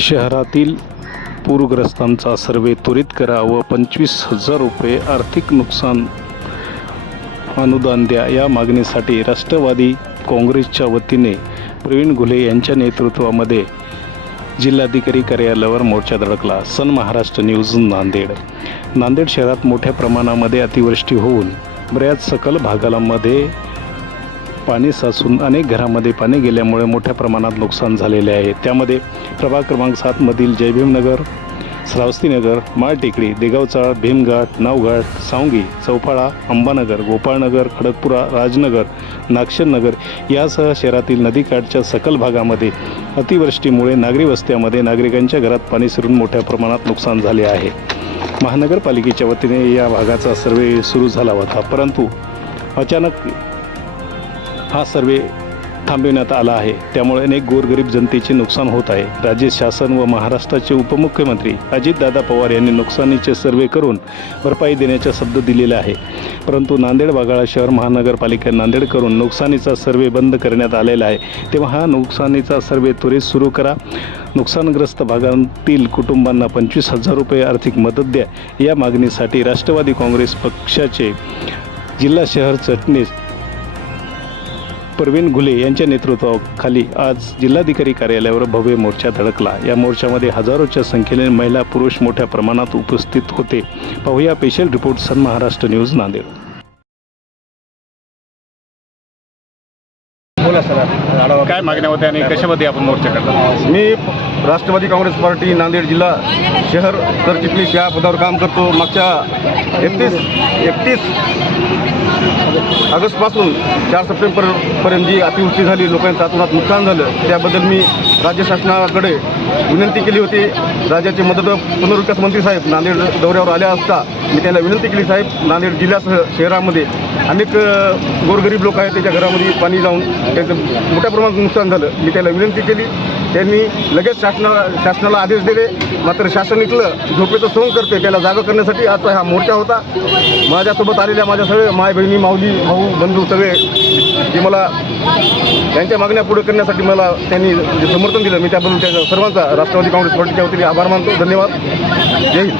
शहरातील पूरग्रस्तांचा सर्वे त्वरित करा व पंचवीस हजार रुपये आर्थिक नुकसान अनुदान द्या. या मागणीसाठी राष्ट्रवादी काँग्रेसच्या वतीने प्रवीण घुले यांच्या नेतृत्वामध्ये जिल्हाधिकारी कार्यालयावर मोर्चा धडकला. Sun Maharashtra news Nanded. Nanded शहरात मोठ्या प्रमाणामध्ये अतिवृष्टी होऊन बऱ्याच सकल भागालामध्ये पाणी साचून अनेक घरामध्ये पाणी गेल्यामुळे मोठ्या प्रमाणात नुकसान झालेले आहे. त्यामध्ये प्रभाग क्रमांक सातमधील जयभीमनगर श्रावस्तीनगर माळटेकडी देगावचाळ भीमघाट नावघाट सावंगी चौफाळा अंबानगर गोपाळनगर खडकपुरा राजनगर नागशननगर यासह शहरातील नदीकाठच्या सकल भागामध्ये अतिवृष्टीमुळे नागरी वस्त्यामध्ये नागरिकांच्या घरात पाणी शिरून मोठ्या प्रमाणात नुकसान झाले आहे. महानगरपालिकेच्या वतीने या भागाचा सर्वे सुरू झाला होता परंतु अचानक हा सर्वे थांबविण्यात आला आहे. त्यामुळे अनेक गोरगरीब जनतेचे नुकसान होत आहे. राज्य शासन व महाराष्ट्राचे उपमुख्यमंत्री अजितदादा पवार यांनी नुकसानीचे सर्वे करून भरपाई देण्याचा शब्द दिलेला आहे. परंतु नांदेड वाघाळा शहर महानगरपालिका नांदेड करून नुकसानीचा सर्वे बंद करण्यात आलेला आहे. तेव्हा हा नुकसानीचा सर्वे त्वरित सुरू करा. नुकसानग्रस्त भागांतील कुटुंबांना पंचवीस हजार रुपये आर्थिक मदत द्या. या मागणीसाठी राष्ट्रवादी काँग्रेस पक्षाचे जिल्हा शहर चटणीस प्रवीण घुले यांच्या नेतृत्वाखाली आज जिल्हाधिकारी कार्यालयावर भव्य मोर्चा धडकला. या मोर्चामध्ये हजारोच्या संख्येने महिला पुरुष मोठ्या प्रमाणात उपस्थित होते. पाहूया special report Sun Maharashtra news Nanded. बोला सर आढावा. काय मागण्या होत्या आणि कशामध्ये आपण मोर्चा करतो मी राष्ट्रवादी काँग्रेस पार्टी नांदेड जिल्हा शहर सरचिटणीस या पदावर काम करतो. मागच्या एकतीस एकतीस ऑगस्टपासून चार सप्टेंबरपर्यंत जी अतिवृष्टी झाली लोकांचं अतोनात नुकसान झालं त्याबद्दल मी राज्य शासनाकडे विनंती केली होती. राज्याचे मदत पुनर्विकास मंत्री साहेब नांदेड दौऱ्यावर आल्या असता मी त्यांना विनंती केली. साहेब नांदेड जिल्ह्यासह शहरामध्ये अनेक गोरगरीब लोक आहेत त्याच्या घरामध्ये पाणी जाऊन. त्यांचं मोठ्या प्रमाणात नुकसान झालं. मी त्याला विनंती केली. त्यांनी लगेच शासना शासनाला आदेश दिले. मात्र शासन इथलं झोपेचं सोंग करते त्याला जागा करण्यासाठी आता हा मोर्चा होता. माझ्यासोबत आलेल्या माझ्या सगळे माय बहिणी माऊली भाऊ बंधू सगळे जे मला त्यांच्या मागण्या पुढे करण्यासाठी मला त्यांनी जे समर्थन दिलं मी त्याबद्दल त्या सर्वांचा राष्ट्रवादी काँग्रेस पार्टीच्या वतीने आभार मानतो. धन्यवाद. जय हिंद.